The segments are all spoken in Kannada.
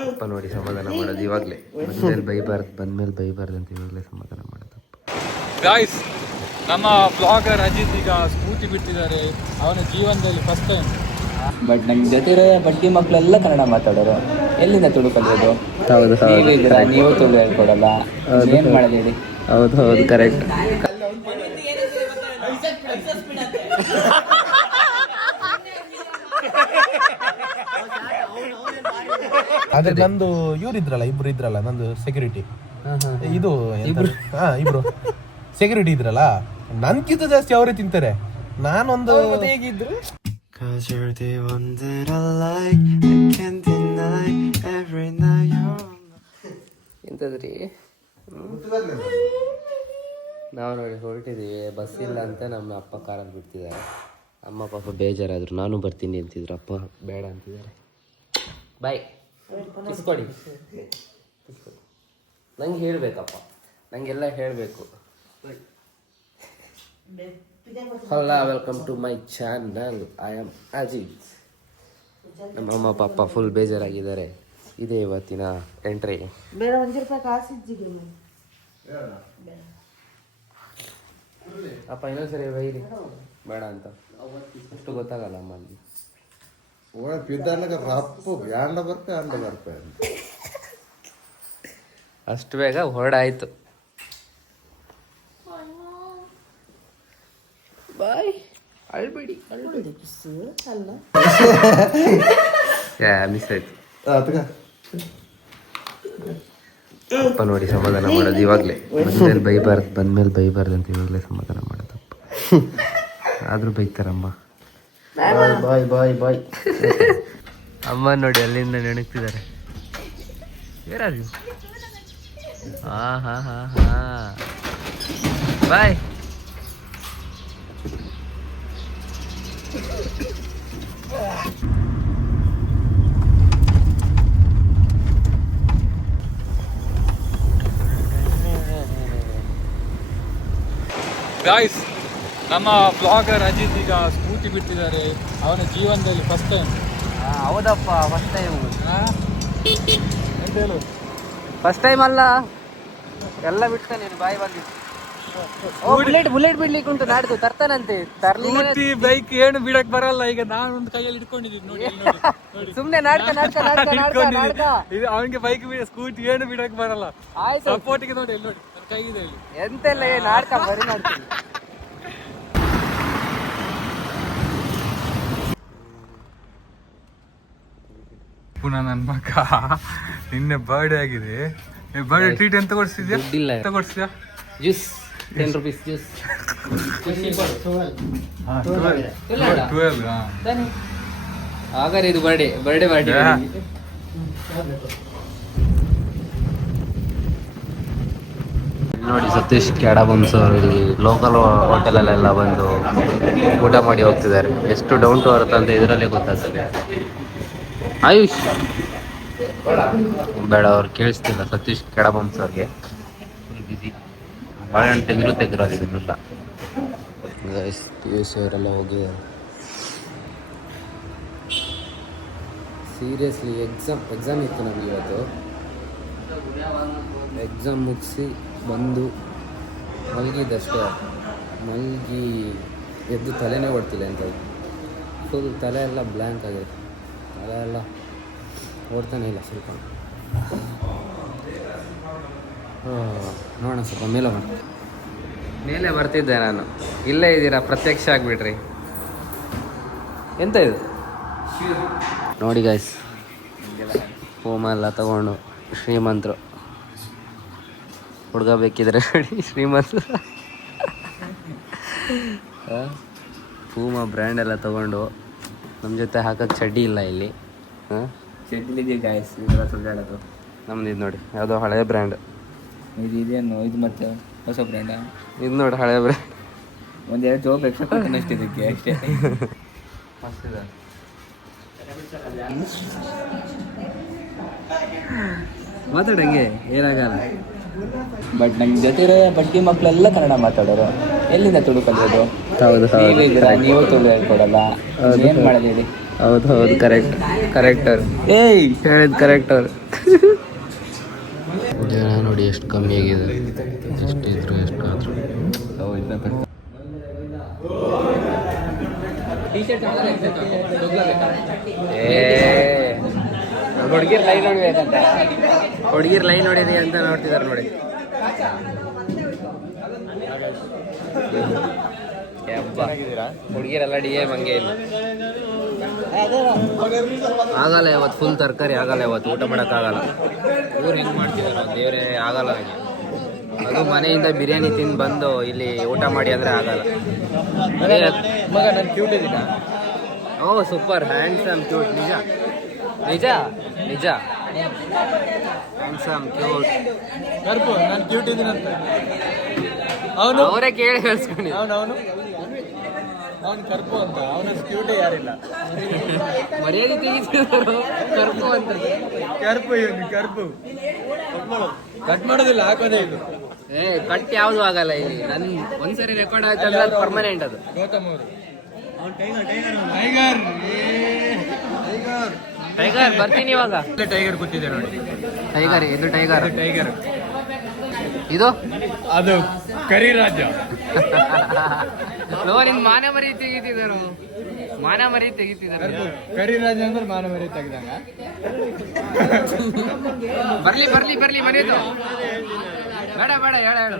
ಅಪ್ಪ ನೋಡಿ ಸಮಾಧಾನ ಮಾಡೋದು ಇವಾಗಲೇ. ಬಂದ್ಮೇಲೆ ಬೈಬಾರ್ದು ಅಂತ ಇವಾಗಲೇ ಸಮಾಧಾನ ಮಾಡೋದು. ಗಾಯ್ಸ್, ನಮ್ಮ ಬ್ಲಾಗರ್ ಅಜಿತ್ ಈಗ ಸ್ಕೂಟಿ ಬಿಟ್ಟಿದ್ದಾರೆ. ಅವನ ಜೀವನದಲ್ಲಿ ಫಸ್ಟ್ ಟೈಮ್. ಬಟ್ ನಂಗೆ ಜೊತೆ ಬಡ್ಡಿ ಮಕ್ಕಳೆಲ್ಲ ಕನ್ನಡ ಮಾತಾಡೋರು. ಎಲ್ಲಿಂದ ತುಳು ಕಲಿಯೋದು? ಹೌದು ನೀವು ತುಳು ಹೇಳ್ಕೊಡಲ್ಲ, ಏನು ಮಾಡೋದು ಹೇಳಿ? ಹೌದು ಕರೆಕ್ಟ್. ಆದ್ರೆ ನಂದು ಇಬ್ರು ಇದ್ರಲ್ಲ ನಂದು ಸೆಕ್ಯೂರಿಟಿ, ಇದು ಇಬ್ರು ಸೆಕ್ಯೂರಿಟಿ ಇದ್ರಲ್ಲ, ನನ್ಗಿಂತ ಜಾಸ್ತಿ ಅವರೇ ತಿಂತಾರೆ. ನಾನೊಂದು ಹೇಗಿದ್ರು ಎಂತದ್ರಿ, ನಾವು ನೋಡಿ ಹೊರಟಿದ್ದೀವಿ. ಬಸ್ ಇಲ್ಲ ಅಂತ ನಮ್ಮ ಅಪ್ಪ ಕಾರಲ್ಲಿ ಬಿಡ್ತಿದ್ದಾರೆ. ಅಮ್ಮ ಪಾಪ ಬೇಜಾರಾದ್ರು, ನಾನು ಬರ್ತೀನಿ ಅಂತಿದ್ರು. ಅಪ್ಪ ಬೇಡ ಅಂತಿದ್ದಾರೆ. ಬಾಯ್, ಕಿಸ್ಕೊಡಿ. ನಂಗೆ ಹೇಳಬೇಕಪ್ಪ, ನಂಗೆಲ್ಲ ಹೇಳಬೇಕು. Hello, welcome to my channel. I am Ajith. ನಮ್ಮ ಅಮ್ಮ ಪಾಪ ಫುಲ್ ಬೇಜಾರಾಗಿದ್ದಾರೆ. ಇದೇ ಇವತ್ತಿನ ಎಂಟ್ರಿ. ಅಪ್ಪ ಇನ್ನೊಂದ್ಸರಿ ಬೈರಿ ಬೇಡ ಅಂತ. ಅಷ್ಟು ಗೊತ್ತಾಗಲ್ಲ ಅಮ್ಮಲ್ಲಿ. ಅಷ್ಟು ಬೇಗ ಹೊರಡಾಯ್ತು. ಬಾಯ್, ಅಳ್ಬೇಡಿ ಮಿಸ್ ಆಯ್ತು. ಅಪ್ಪ ನೋಡಿ ಸಮಾಧಾನ ಮಾಡೋದು ಇವಾಗಲೇ. ಬಂದ್ಮೇಲೆ ಬೈಬಾರ್ದು ಅಂತ ಇವಾಗಲೇ ಸಮಾಧಾನ ಮಾಡೋದು. ಆದ್ರೂ ಬೈತಾರಮ್ಮ. ಬಾಯ್ ಅಮ್ಮ ನೋಡಿ ಅಲ್ಲಿಂದ ನೆನಕ್ತಿದ್ದಾರೆ. ಯಾರು? ಹಾ ಬಾಯ್. ಗಾಯ್ಸ್, ನಮ್ಮ ಬ್ಲಾಗರ್ ಅಜಿತ್ ಈಗ ಸ್ಕೂಟಿ ಬಿಟ್ಟಿದ್ದಾರೆ. ಅವನ ಜೀವನದಲ್ಲಿ ಫಸ್ಟ್ ಟೈಮ್. ಹೌದಪ್ಪ, ಫಸ್ಟ್ ಟೈಮ್. ಎಂತ ಹೇಳು? ಫಸ್ಟ್ ಟೈಮ್ ಅಲ್ಲ, ಎಲ್ಲ ಬಿಡ್ತಾನೆ ನೀನು. ಬಾಯ್ ಬಂದಿ ಬುಲೆಟ್ ಬಿಡ್ಲಿಕ್ಕೆ ಉಂಟು, ನಾಡ್ದು ತರ್ತಾನಂತೆ. ಸ್ಕೂಟಿ ಬೈಕ್ ಏನು ಬಿಡಕ್ ಬರಲ್ಲ. ಈಗ ನಾನು ಒಂದು ಕೈಯಲ್ಲಿ ಇಟ್ಕೊಂಡಿದ್ದೀನಿ ನೋಡಿ. ಸುಮ್ನೆ ಇದು ಅವನಿಗೆ ಬೈಕ್ ಸ್ಕೂಟಿ ಏನು ಬಿಡಕ್ ಬರಲ್ಲ. ಸಪೋರ್ಟಿಗೆ ನೋಡಿ, ಇಲ್ಲಿ ನೋಡಿ ನನ್ನ ಕೈಗಿದೆ. ಎಂತೆಲ್ಲ ನಾಡ್ಕ ಬರೀ ಮಾಡ್ತೀನಿ. ಪುನಃ ನನ್ನ ಮಗ ನಿನ್ನೆ ಬರ್ಡೇ ಆಗಿದೆ. ಬರ್ಡೇ ಟ್ರೀಟ್ ಎಂತ ಕೊಡ್ಸಿದ್ಯಾ? Juice, 10 rupees juice. 12. ಹಾಗಾದ್ರೆ ಇದು ಬರ್ಡೇ ಪಾರ್ಟಿ. ನೋಡಿ ಸತೀಶ್ ಕ್ಯಾಡಬನ್ಸ್ ಅವರು ಇಲ್ಲಿ ಲೋಕಲ್ ಹೋಟೆಲಲ್ಲೆಲ್ಲ ಬಂದು ಊಟ ಮಾಡಿ ಹೋಗ್ತಿದ್ದಾರೆ. ಎಷ್ಟು ಡೌನ್ ಟು ಅರ್ತ್ ಅಂತ ಇದರಲ್ಲೇ ಗೊತ್ತಾಗ್ತದೆ. ಆಯುಷ್ ಬೇಡ, ಅವ್ರು ಕೇಳಿಸ್ತಿಲ್ಲ ಸತೀಶ್ ಕ್ಯಾಡಬನ್ಸ್ ಅವ್ರಿಗೆ. ಫುಲ್ ಬಿಸಿ. ಬಾಳೆಹಣ್ಣು ತೆಗೆದ್ರು ಇದನ್ನೆಲ್ಲ. ಪಿಯುಸಿ ಅವರೆಲ್ಲ ಹೋಗಿದ್ದಾರೆ. ಸೀರಿಯಸ್ಲಿ ಎಕ್ಸಾಮ್ ಇತ್ತು ನಮಗೆ ಇವತ್ತು. ಎಕ್ಸಾಮ್ ಮುಗಿಸಿ ಬಂದು ಮಲಗಿದ್ದಷ್ಟೇ. ಮಲಗಿ ಎದ್ದು ತಲೆನೇ ಓಡ್ತಿಲ್ಲ ಅಂತ. ಫುಲ್ ತಲೆ ಎಲ್ಲ ಬ್ಲ್ಯಾಂಕ್ ಆಗಿದೆ. ತಲೆ ಎಲ್ಲ ಓಡ್ತಾನೆ ಇಲ್ಲ ಸ್ವಲ್ಪ. ನೋಡೋಣ ಸ್ವಲ್ಪ ಮೇಲೆ ಬರ್ತಿದ್ದೆ ನಾನು. ಇಲ್ಲೇ ಇದ್ದೀರಾ, ಪ್ರತ್ಯಕ್ಷ ಆಗಿಬಿಡ್ರಿ. ಎಂತ ಇದು ನೋಡಿ ಗಾಯ್ಸ್, ಹೋಮ ಎಲ್ಲ ತಗೊಂಡು ಶ್ರೀಮಂತರು ಹುಡುಗ ಬೇಕಿದ್ರೆ ನೋಡಿ, ಶ್ರೀಮಂತ ಪೂಮ ಬ್ರ್ಯಾಂಡ್ ಎಲ್ಲ ತಗೊಂಡು ನಮ್ಮ ಜೊತೆ ಹಾಕಕ್ಕೆ ಚಡ್ಡಿ ಇಲ್ಲ ಇಲ್ಲಿ. ಚಡ್ಡಿಲಿದೆ ಗಾಯ್ಸ್, ಇದೆಲ್ಲ ಸುಳ್ಳಾಡೋದು. ನಮ್ದು ಇದು ನೋಡಿ, ಯಾವುದೋ ಹಳೆ ಬ್ರ್ಯಾಂಡ್. ಇದೇನು ಇದು ಮತ್ತೆ ಹೊಸ ಬ್ರ್ಯಾಂಡ? ಇದು ನೋಡಿ ಹಳೆ ಬ್ರ್ಯಾಂಡ್. ಒಂದೆರಡು ಜೋಬ್ ಎಕ್ಸ್ಟ್ರಾ ಕೊಡ್ತೀನಿ ಅಷ್ಟೇ ಇದಕ್ಕೆ, ಅಷ್ಟೇ. ಮಸ್ತಿದೆ. ಮಾತಾಡಂಗೆ ಏನಾಗಲ್ಲ. ಬಟ್ ನಂಗೆ ಜೊತೆ ಬಡ್ಡಿ ಮಕ್ಕಳೆಲ್ಲ ಕನ್ನಡ ಮಾತಾಡೋರು. ಎಲ್ಲಿಂದ ತುಳು ಕಲಿಯೋದು? ನೀವು ತುಳು ಹೇಳ್ಕೊಡಲ್ಲ, ಏನು ಮಾಡೋದು ಹೇಳಿ? ಹೌದು ಹೌದು ಕರೆಕ್ಟ್ ಅವ್ರು ಹೇಳಿದ್ ಕರೆಕ್ಟ್ ಅವ್ರು. ಜನ ನೋಡಿ ಎಷ್ಟು ಕಮ್ಮಿ ಆಗಿದೆ, ಎಷ್ಟಿದ್ರು ಎಷ್ಟು ಆದ್ರು. ಹುಡುಗಿರ್ ಲೈನ್ ನೋಡ್ಬೇಕಂತ, ಹುಡುಗಿರ್ ಲೈನ್ ನೋಡಿರಿ ಅಂತ ನೋಡ್ತಿದಾರೆ ನೋಡಿ. ಹುಡುಗಿರೆಲ್ಲ ಹಂಗೆ ಇಲ್ಲ. ಆಗಲ್ಲ ಇವತ್ತು ಫುಲ್ ತರಕಾರಿ ಆಗಲ್ಲ, ಇವತ್ತು ಊಟ ಮಾಡೋಕ್ಕಾಗಲ್ಲ. ಇವ್ರು ಹೆಂಗೆ ಮಾಡ್ತಿದಾರೋ ದೇವ್ರೆ, ಆಗಲ್ಲ ನನಗೆ. ಅದು ಮನೆಯಿಂದ ಬಿರಿಯಾನಿ ತಿಂದು ಬಂದು ಇಲ್ಲಿ ಊಟ ಮಾಡಿ ಅಂದರೆ ಆಗಲ್ಲ. ಅದೇ ಮಗ ನಾನು ಕ್ಯೂಟ್ ಇದ್ದೀನ. ಓ ಸೂಪರ್ ಹ್ಯಾಂಡ್ಸಮ್ ಕ್ಯೂಟ್. ನಿಜ ನಿಜ ನಿಜ ಹ್ಯಾಂಡ್ಸಮ್ ಕ್ಯೂಟ್. ಕರ್ಪು ನಾನು ಕ್ಯೂಟ್ ಇದ್ದೀನಂತ ಅವನು ಅವರೇ ಕೇಳಿ ಹೇಳ್ಸ್ಕೊಂಡು. ಅವನು ಕರ್ಪು ಅಂತ, ಅವನಷ್ಟು ಕ್ಯೂಟೇ ಯಾರಿಲ್ಲ. ಮರ್ಯಾದೆ ತೆಗಿತಿದ್ರು ಕರ್ಪು ಅಂತ. ಕರ್ಪು ಇವನು ಕರ್ಪು. ಕಟ್ ಮಾಡೋದಿಲ್ಲ, ಹಾಕೋದೇ ಇದು. ಕಟ್ ಯಾವುದು ಆಗಲ್ಲ ಇಲ್ಲಿ. ನನ್ ಒಂದ್ಸರಿ ರೆಕಾರ್ಡ್ ಆಯ್ತಂದ್ರೆ ಅದು ಪರ್ಮನೆಂಟ್. ಅದು ಗೌತಮ್ ಅವರು ಟೈಗರ್ ಬರ್ತೀನಿ ಇವಾಗ. ಟೈಗರ್ ಕೂತಿದೆ ನೋಡಿ. ಟೈಗರ್ ಇದು ಟೈಗರ್. ಇದು ಅದು ಕರಿರಾಜ. ನಿನ್ ಮಾನ ಮರಿ ತೆಗಿತಿದ್ರು, ಮಾನ ಮರಿ ತೆಗಿತಿದ್ದಾರೆ. ಕರಿರಾಜ ಅಂದ್ರೆ ಮಾನ ಮರಿ ತೆಗ್ದಂಗ. ಬರ್ಲಿ ಮನೆಯದು. ಬೇಡ ಹೇಳು.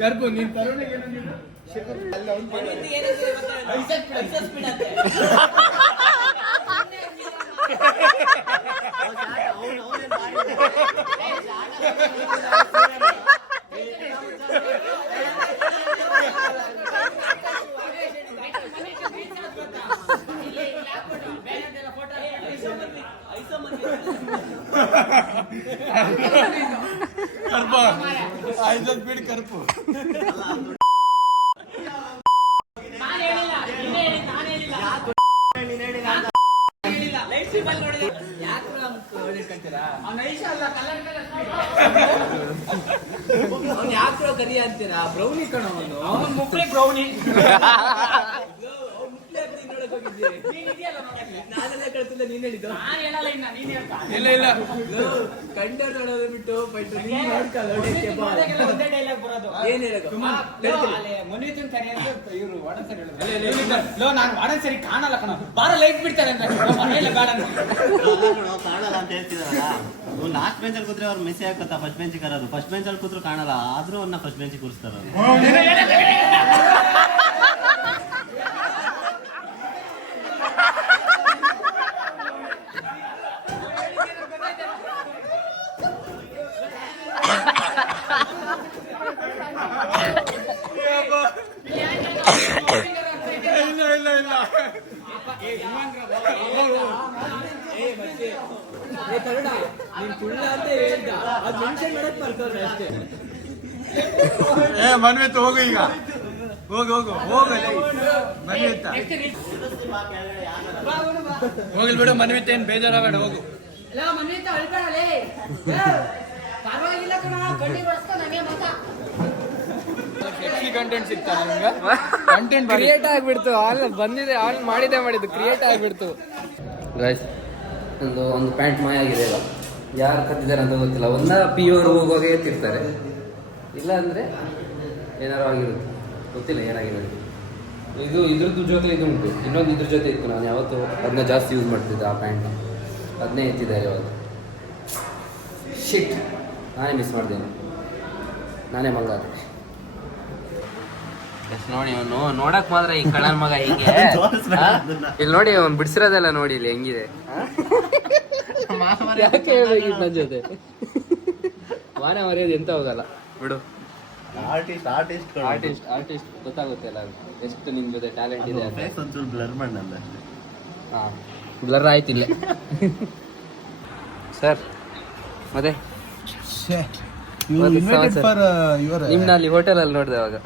ಕರ್ಪು ನೀನ್ ಕರ್ಪು ಐಸತ್ ಬಿಡ್ ಕರ್ಪು. ಯಾಕ್ರೋ ಕರಿ ಅಂತೀರಾ? ಬ್ರೌನಿ ಕಣ ಅವನು ಮುಕ್ಳಿ ಬ್ರೌನಿ. ನಾನೆಲ್ಲ ಕಳ್ತಿಲ್ಲ, ನೀನ್ ಹೇಳಿದ್ದು. ಇಲ್ಲ ಕಂಡರ್ ನೋಡೋದು ಬಿಟ್ಟು ನಾನು ವಾಡನ್ಸರಿ ಕಾಣಲ್ಲ ಕಣ, ಬಾರ ಲೈಟ್ ಬಿಡ್ತಾರೆ ಅಂತ ಬೇಡ ಕಾಣಲ್ಲ ಅಂತ ಹೇಳ್ತಿದಾರಲ್ಲ. ಲಾಸ್ಟ್ ಬೆಂಚ್ ಅಲ್ಲಿ ಕೂತ್ರೆ ಅವ್ರು ಮೆಸ್ಸಿ ಹಾಕತ್ತ ಫಸ್ಟ್ ಬೆಂಚ್ ಕರೋದು. ಫಸ್ಟ್ ಬೆಂಚ್ ಅಲ್ಲಿ ಕೂತ್ರು ಕಾಣಲ್ಲ, ಆದ್ರೂ ಅವ್ರನ್ನ ಫಸ್ಟ್ ಬೆಂಚ್ ಕೂರಿಸ್ತಾರ. ಮನ್ವೆತ್ ಹೋಗು ಈಗ, ಹೋಗು ಮನ್ವೆತ್ತ ಹೋಗಿಲ್ ಬಿಡು. ಮನ್ವೆತ್ ಏನ್ ಬೇಜಾರಾಗಬೇಡ, ಹೋಗು. ಕಂಟೆಂಟ್ ಸಿಗ್ತಾನೆ ನಿಮ್ಗೆ. ಕಂಟೆಂಟ್ ಕ್ರಿಯೇಟ್ ಆಗ್ಬಿಡ್ತು. ಆಲ್ ಬಂದಿದೆ, ಆಲ್ ಮಾಡಿದ್ದು ಕ್ರಿಯೇಟ್ ಆಗ್ಬಿಡ್ತು. ಗೈಸ್ ಒಂದು ಪ್ಯಾಂಟ್ ಮಾಯ ಆಗಿದೆ. ಈಗ ಯಾರು ಕತ್ತಿದ್ದಾರೆ ಅಂತ ಗೊತ್ತಿಲ್ಲ. ಒಂದ ಪಿಯೋರು ಹೋಗುವಾಗ ಎತ್ತಿರ್ತಾರೆ, ಇಲ್ಲ ಅಂದರೆ ಏನಾರು ಆಗಿರುತ್ತೆ, ಗೊತ್ತಿಲ್ಲ ಏನಾಗಿದೆ. ಇದ್ರದ್ದು ಜೊತೆ ಇದು ಉಂಟು, ಇನ್ನೊಂದು ಇದ್ರ ಜೊತೆ ಇತ್ತು. ನಾನು ಯಾವತ್ತು ಅದನ್ನ ಜಾಸ್ತಿ ಯೂಸ್ ಮಾಡ್ತಿದ್ದೆ ಆ ಪ್ಯಾಂಟ್, ಅದನ್ನೇ ಎತ್ತಿದ್ದಾರೆ ಇವಾಗ. ಶಿಟ್, ನಾನೇ ಮಿಸ್ ಮಾಡಿದ್ದೇನೆ, ನಾನೇ ಮಂಗಾದೆ. ನೋಡಿ ಅವನು ನೋಡಕ್ ಮಾತ್ರ ಈ ಕಳ್ಳನ ಮಗ ಹೀಗೆ. ಇಲ್ಲಿ ನೋಡಿ ಅವ್ನು ಬಿಡಿಸಿರೋದೆಲ್ಲ ನೋಡಿ, ಇಲ್ಲಿ ಹೆಂಗಿದೆ. ಯಾಕೆ ಹೇಳ್ಬೇಕಿತ್ತು ನನ್ನ ಜೊತೆ? ಮಾನ ಮರ್ಯಾದೆ ಎಂತ ಹೋಗಲ್ಲ ಬಿಡು. ಆರ್ಟಿಸ್ಟ್ ಗೊತ್ತಾಗುತ್ತೆ ಅಲ್ಲ ಎಷ್ಟು ನಿನ್ ಜೊತೆ ಟ್ಯಾಲೆಂಟ್ ಇದೆ ಅಂತ. ಹಾಂ, ಬ್ಲರ್ ಆಯ್ತಿಲ್ಲ ಸರ್. ಮತ್ತೆ ನಿಮ್ನ ಅಲ್ಲಿ ಹೋಟೆಲ್ ಅಲ್ಲಿ ನೋಡಿದೆ ಅವಾಗ.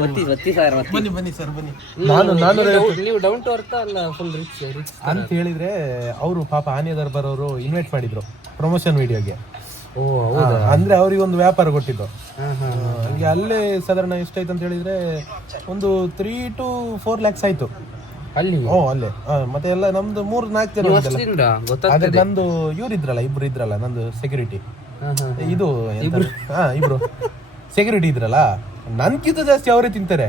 ಬನ್ನಿ ಸರ್ ಬನ್ನಿ. ನೀವು ಡೌನ್ ಟು ಅರ್ಥ ಅಲ್ಲ, ಫುಲ್ ರಿಚ್ ಅಂತ ಹೇಳಿದ್ರೆ ಅವರು ಪಾಪ ಆನೆ ದರ್ಬಾರ್ ಅವರು ಇನ್ವೈಟ್ ಮಾಡಿದ್ರು ಪ್ರಮೋಷನ್ ವಿಡಿಯೋಗೆ. ಓ ಹೌದಾ? ಅಂದ್ರೆ ಅವ್ರಿಗೆ ಒಂದು ವ್ಯಾಪಾರ ಕೊಟ್ಟಿದ್ದು. ಹಾಂ ಹಾಂ ಹಂಗೆ ಅಲ್ಲೇ ಸಾಧಾರಣ ಎಷ್ಟಾಯ್ತು ಅಂತ ಹೇಳಿದ್ರೆ ಒಂದು 3 to 4 lakhs ಆಯ್ತು. ಅಲ್ಲಿ ಅಲ್ಲೇ ಮತ್ತೆ ಎಲ್ಲ ನಮ್ದು 3-4 ಜನ ಇದ್ದಲ್ಲ. ವರ್ಷದಿಂದ ಆದ್ರೆ ಗೊತ್ತಾಗ್ತದೆ. ನಂದು ಇಬ್ರು ಇದ್ರಲ್ಲ ನಂದು ಸೆಕ್ಯೂರಿಟಿ, ಹಾಂ ಹಾಂ ಇದು ಇಬ್ರು ಸೆಕ್ಯೂರಿಟಿ ಇದ್ರಲ್ಲ, ನನ್ಕಿಂತ ಜಾಸ್ತಿ ಅವರೇ ತಿಂತಾರೆ.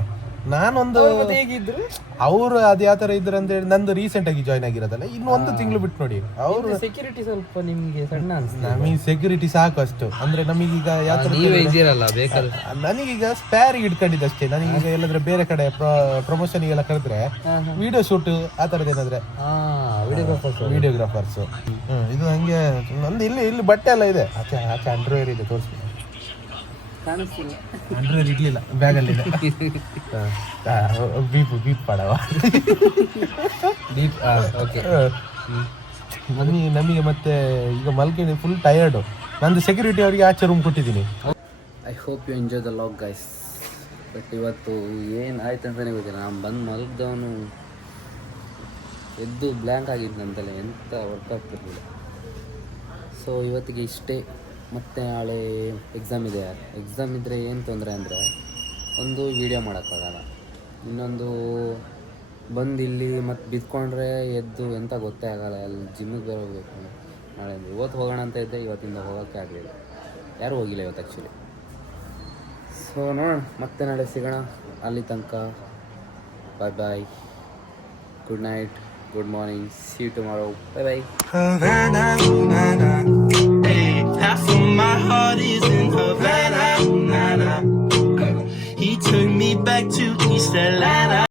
ನಾನೊಂದು ಹೇಗಿದ್ರು ಅವ್ರು ಅದು ಯಾವ ತರ ಇದ್ರು ಅಂತ ಹೇಳಿ ನಂದು ರೀಸೆಂಟ್ ಆಗಿ ಜಾಯ್ನ್ ಆಗಿರೋದಲ್ಲ, ಇನ್ನು 1 ತಿಂಗಳು ಬಿಟ್ಟು ನೋಡಿ. ಅವ್ರು ಸೆಕ್ಯೂರಿಟಿ ಸ್ವಲ್ಪ ನಿಮ್ಗೆ ಸಣ್ಣ ಅನ್ಸುತ್ತೆ. ನಮಗೆ ಸೆಕ್ಯೂರಿಟಿ ಸಾಕು ಅಷ್ಟು. ಅಂದ್ರೆ ನಮಗೀಗ ಯಾವ ತರ ನೀವೇ ಇದ್ದೀರಲ್ಲ ಬೇಕಾದ್ರೆ. ನನಗೀಗ ಸ್ಪೇರ್ ಇಟ್ಕೊಂಡಿದ್ದಷ್ಟೇ. ನನಗೀಗ ಎಲ್ಲಾದ್ರೆ ಬೇರೆ ಕಡೆ ಪ್ರಮೋಷನ್ಗೆಲ್ಲ ಕರೆದ್ರೆ ವಿಡಿಯೋ ಶೂಟ್ ಆ ತರದ್ ಏನಾದ್ರೆ ವಿಡಿಯೋಗ್ರಾಫರ್ಸ್ ಇದು ಹಂಗೆ. ನಂದು ಇಲ್ಲಿ ಬಟ್ಟೆ ಎಲ್ಲ ಇದೆ, ಆಚೆ ಅಂಡರ್ವೇರ್ ಇದೆ, ತೋರಿಸ್ತೀನಿ. ಕಾಣಿಸ್ತಿಲ್ಲ. ಅಂಡರ್ವೇರ್ ಇರ್ಲಿಲ್ಲ, ಬ್ಯಾಗಲ್ಲಿದೆ. ಬೀಪ್ ಪಾಡವ ದೀಪ್. ಓಕೆ. ನಮಗೆ ಮತ್ತೆ ಈಗ ಮಲ್ಕೊಂಡು ಫುಲ್ ಟಯರ್ಡು. ನಂದು ಸೆಕ್ಯೂರಿಟಿ ಅವರಿಗೆ ಆಚೆ ರೂಮ್ ಕೊಟ್ಟಿದ್ದೀನಿ. I hope you enjoy the vlog guys. But ಇವತ್ತು ಏನಾಯ್ತು ಅಂತಲೇ ಗೊತ್ತಿಲ್ಲ. ನಾನು ಬಂದು ಮಲಗ್ದವನು ಎದ್ದು ಬ್ಲ್ಯಾಂಕ್ ಆಗಿದ್ದಂತಲೇ ಎಂತ ವರ್ಕ್ ಆಗ್ತಿರ್ಲಿಲ್ಲ. ಸೊ ಇವತ್ತಿಗೆ ಇಷ್ಟೇ. ಮತ್ತು ನಾಳೆ ಎಕ್ಸಾಮ್ ಇದೆ. ಎಕ್ಸಾಮ್ ಇದ್ದರೆ ಏನು ತೊಂದರೆ ಅಂದರೆ, ಒಂದು ವೀಡಿಯೋ ಮಾಡೋಕ್ಕಾಗಲ್ಲ, ಇನ್ನೊಂದು ಬಂದು ಇಲ್ಲಿ ಮತ್ತು ಬಿದ್ಕೊಂಡ್ರೆ ಎದ್ದು ಎಂತ ಗೊತ್ತೇ ಆಗಲ್ಲ. ಅಲ್ಲಿ ಜಿಮ್ಮಿಗೆ ಬೇರೆ ಹೋಗ್ಬೇಕು ನಾಳೆ. ಇವತ್ತು ಹೋಗೋಣ ಅಂತ ಇದ್ದೆ, ಇವತ್ತಿಂದ ಹೋಗೋಕ್ಕೆ ಆಗಲಿಲ್ಲ. ಯಾರೂ ಹೋಗಿಲ್ಲ ಇವತ್ತು ಆ್ಯಕ್ಚುಲಿ. ಸೊ ನೋಡೋಣ, ಮತ್ತೆ ನಾಳೆ ಸಿಗೋಣ. ಅಲ್ಲಿ ತನಕ bye bye, good night, good morning, see you tomorrow, bye bye. Half of my heart is in Havana. He took me back to East Atlanta.